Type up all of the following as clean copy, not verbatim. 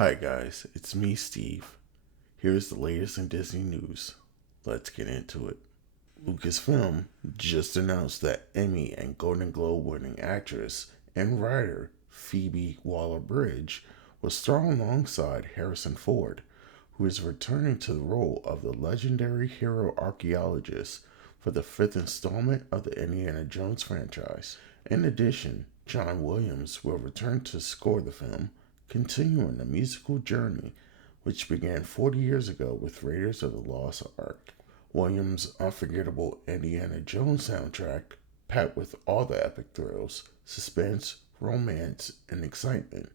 Hi guys, it's me, Steve. Here's the latest in Disney news. Let's get into it. Lucasfilm just announced that Emmy and Golden Globe winning actress and writer Phoebe Waller-Bridge will star alongside Harrison Ford, who is returning to the role of the legendary hero archaeologist for the fifth installment of the Indiana Jones franchise. In addition, John Williams will return to score the film, continuing the musical journey which began 40 years ago with Raiders of the Lost Ark. Williams' unforgettable Indiana Jones soundtrack, packed with all the epic thrills, suspense, romance, and excitement,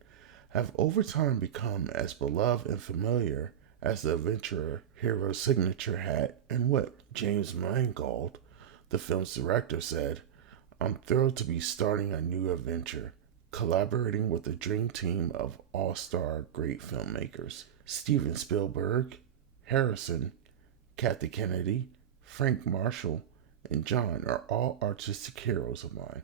have over time become as beloved and familiar as the adventurer hero's signature hat and whip. James Mangold, the film's director, said, "I'm thrilled to be starting a new adventure, collaborating with a dream team of all-star great filmmakers. Steven Spielberg, Harrison, Kathy Kennedy, Frank Marshall, and John are all artistic heroes of mine.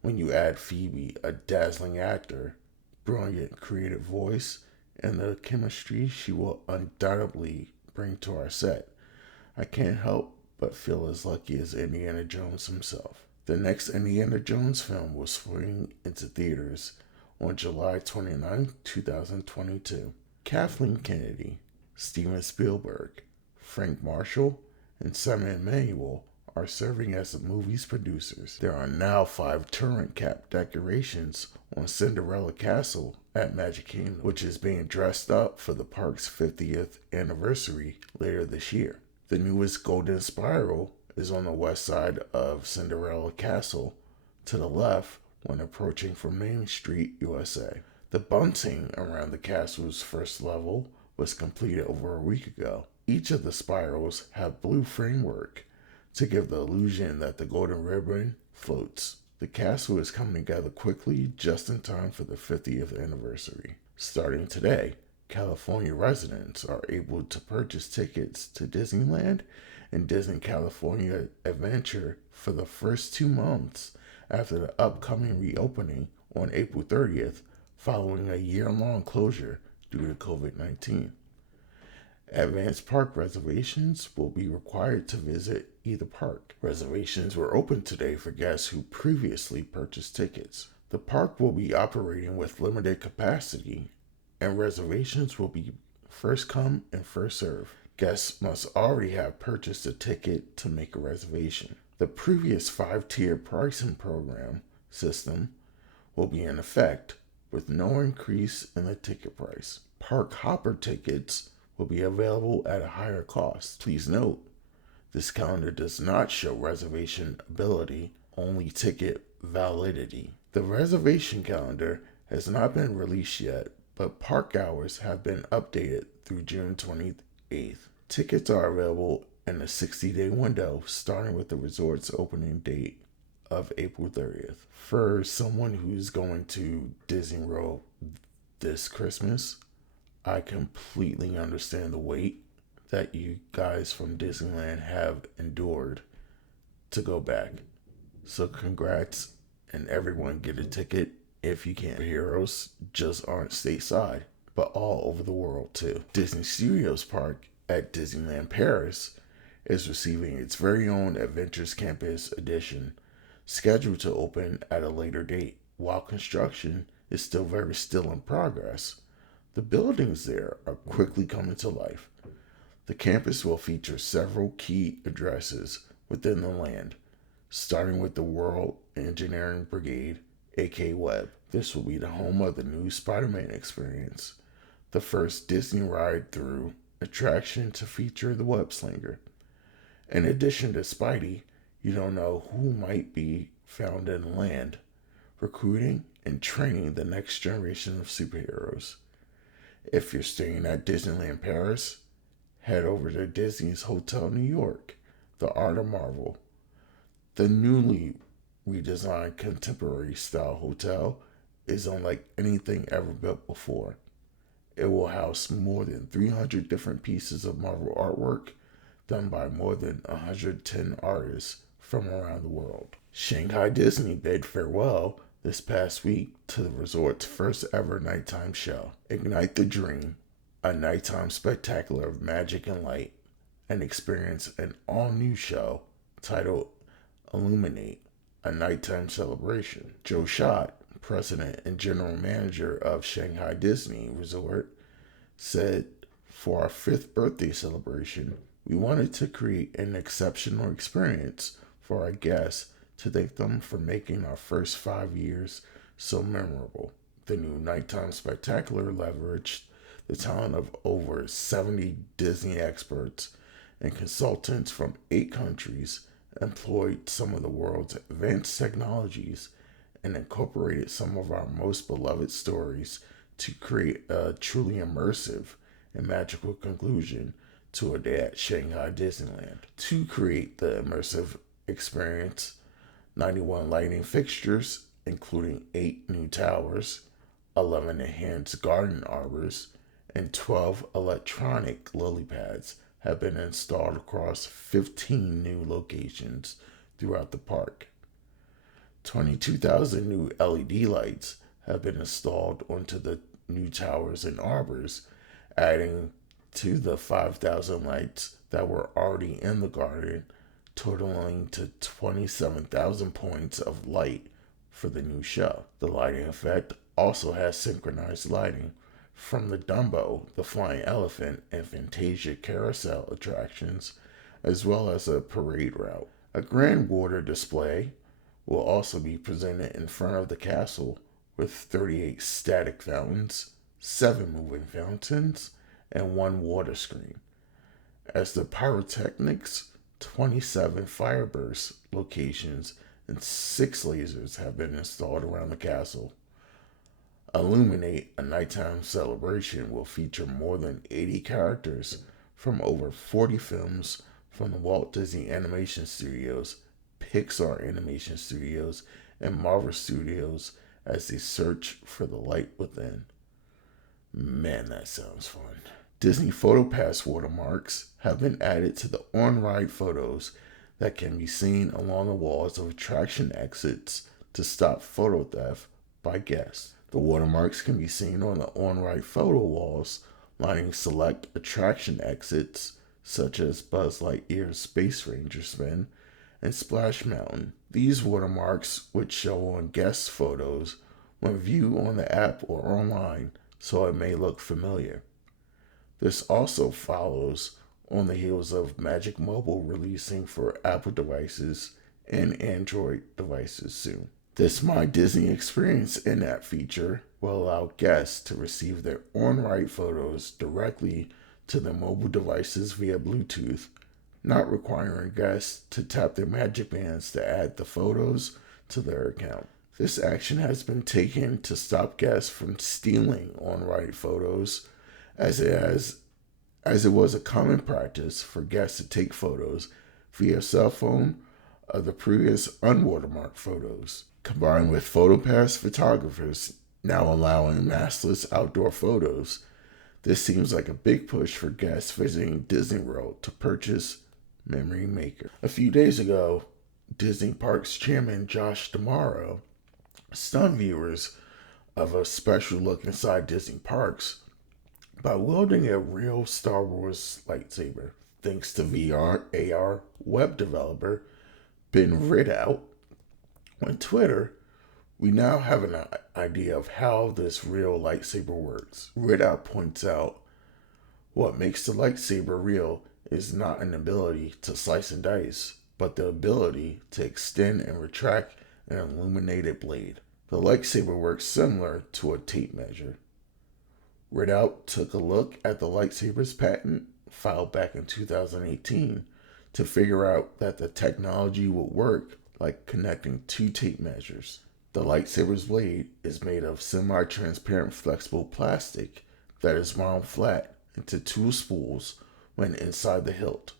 When you add Phoebe, a dazzling actor, brilliant creative voice, and the chemistry she will undoubtedly bring to our set, I can't help but feel as lucky as Indiana Jones himself." The next Indiana Jones film will swing into theaters on July 29, 2022. Kathleen Kennedy, Steven Spielberg, Frank Marshall, and Simon Emanuel are serving as the movie's producers. There are now 5 turret cap decorations on Cinderella Castle at Magic Kingdom, which is being dressed up for the park's 50th anniversary later this year. The newest golden spiral is on the west side of Cinderella Castle, to the left when approaching from Main Street, USA. The bunting around the castle's first level was completed over a week ago. Each of the spirals have blue framework to give the illusion that the golden ribbon floats. The castle is coming together quickly just in time for the 50th anniversary. Starting today, California residents are able to purchase tickets to Disneyland and Disney California Adventure for the first 2 months after the upcoming reopening on April 30th, following a year-long closure due to COVID-19. Advanced park reservations will be required to visit either park. Reservations were open today for guests who previously purchased tickets. The park will be operating with limited capacity, and reservations will be first come and first serve. Guests must already have purchased a ticket to make a reservation. The previous 5-tier pricing program system will be in effect, with no increase in the ticket price. Park hopper tickets will be available at a higher cost. Please note, this calendar does not show reservation ability, only ticket validity. The reservation calendar has not been released yet, but park hours have been updated through June 28th. Tickets are available in a 60-day window, starting with the resort's opening date of April 30th. For someone who's going to Disney World this Christmas, I completely understand the wait that you guys from Disneyland have endured to go back. So congrats, and everyone get a ticket if you can. Heroes just aren't stateside, but all over the world too. Disney Studios Park at Disneyland Paris is receiving its very own Adventures Campus edition, scheduled to open at a later date. While construction is still in progress, the buildings there are quickly coming to life. The campus will feature several key addresses within the land, starting with the World Engineering Brigade, aka Web. This will be the home of the new Spider-Man experience, the first Disney ride-through attraction to feature the Web Slinger. In addition to Spidey, you don't know who might be found in the land, recruiting and training the next generation of superheroes. If you're staying at Disneyland Paris, head over to Disney's Hotel New York, the Art of Marvel. The newly redesigned contemporary style hotel is unlike anything ever built before. It will house more than 300 different pieces of Marvel artwork done by more than 110 artists from around the world. Shanghai Disney bid farewell this past week to the resort's first ever nighttime show, Ignite the Dream, a nighttime spectacular of magic and light, and experience an all-new show titled Illuminate, a nighttime celebration. Joe Schott, president and general manager of Shanghai Disney Resort, said, "For our fifth birthday celebration, we wanted to create an exceptional experience for our guests to thank them for making our first 5 years so memorable." The new nighttime spectacular leveraged the talent of over 70 Disney experts and consultants from 8 countries, employed some of the world's advanced technologies, and incorporated some of our most beloved stories to create a truly immersive and magical conclusion to a day at Shanghai Disneyland. To create the immersive experience, 91 lighting fixtures, including 8 new towers, 11 enhanced garden arbors, and 12 electronic lily pads have been installed across 15 new locations throughout the park. 22,000 new LED lights have been installed onto the new towers and arbors, adding to the 5,000 lights that were already in the garden, totaling to 27,000 points of light for the new show. The lighting effect also has synchronized lighting from the Dumbo, the Flying Elephant, and Fantasia Carousel attractions, as well as a parade route. A grand water display will also be presented in front of the castle with 38 static fountains, 7 moving fountains, and 1 water screen. As the pyrotechnics, 27 fireburst locations and 6 lasers have been installed around the castle. Illuminate, a nighttime celebration, will feature more than 80 characters from over 40 films from the Walt Disney Animation Studios, Pixar Animation Studios, and Marvel Studios as they search for the light within. Man, that sounds fun. Disney Photopass Watermarks have been added to the on-ride photos that can be seen along the walls of attraction exits to stop photo theft by guests. The watermarks can be seen on the on-ride photo walls lining select attraction exits such as Buzz Lightyear's Space Ranger Spin and Splash Mountain. These watermarks would show on guest photos when viewed on the app or online, so it may look familiar. This also follows on the heels of Magic Mobile releasing for Apple devices and Android devices soon. This My Disney Experience in-app feature will allow guests to receive their on-ride photos directly to their mobile devices via Bluetooth, not requiring guests to tap their magic bands to add the photos to their account. This action has been taken to stop guests from stealing on-ride photos, as it was a common practice for guests to take photos via cell phone of the previous unwatermarked photos. Combined with Photopass photographers now allowing maskless outdoor photos, this seems like a big push for guests visiting Disney World to purchase Memory Maker. A few days ago, Disney Parks Chairman Josh D'Amaro stunned viewers of a special look inside Disney Parks by wielding a real Star Wars lightsaber. Thanks to VR, AR web developer Ben Ridout on Twitter, we now have an idea of how this real lightsaber works. Ridout points out, what makes the lightsaber real is not an ability to slice and dice, but the ability to extend and retract an illuminated blade. The lightsaber works similar to a tape measure. Ridout took a look at the lightsaber's patent filed back in 2018 to figure out that the technology would work like connecting 2 tape measures. The lightsaber's blade is made of semi-transparent flexible plastic that is wound flat into 2 spools when inside the hilt.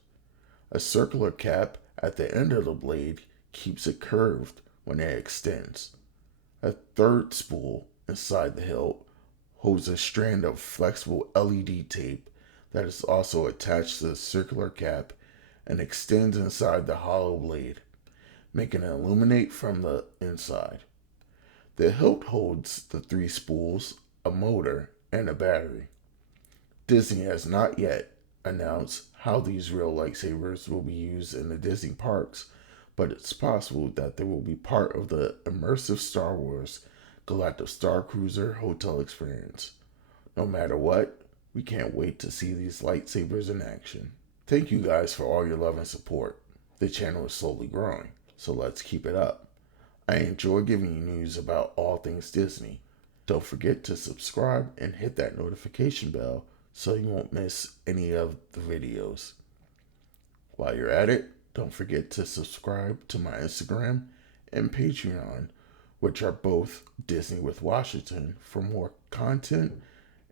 A circular cap at the end of the blade keeps it curved when it extends. A 3rd spool inside the hilt holds a strand of flexible LED tape that is also attached to the circular cap and extends inside the hollow blade, making it illuminate from the inside. The hilt holds the three spools, a motor, and a battery. Disney has not yet announced how these real lightsabers will be used in the Disney parks, but it's possible that they will be part of the immersive Star Wars Galactic Star Cruiser hotel experience. No matter what, we can't wait to see these lightsabers in action. Thank you guys for all your love and support. The channel is slowly growing, so let's keep it up. I enjoy giving you news about all things Disney. Don't forget to subscribe and hit that notification bell so you won't miss any of the videos. While you're at it, don't forget to subscribe to my Instagram and Patreon, which are both Disney with Washington, for more content,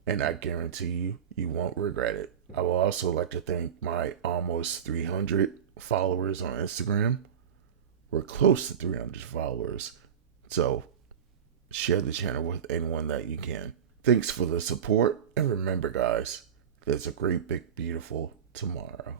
and I guarantee you won't regret it. I would also like to thank my almost 300 followers on Instagram. We're close to 300 followers, so share the channel with anyone that you can. Thanks for the support, and remember guys, there's a great big beautiful tomorrow.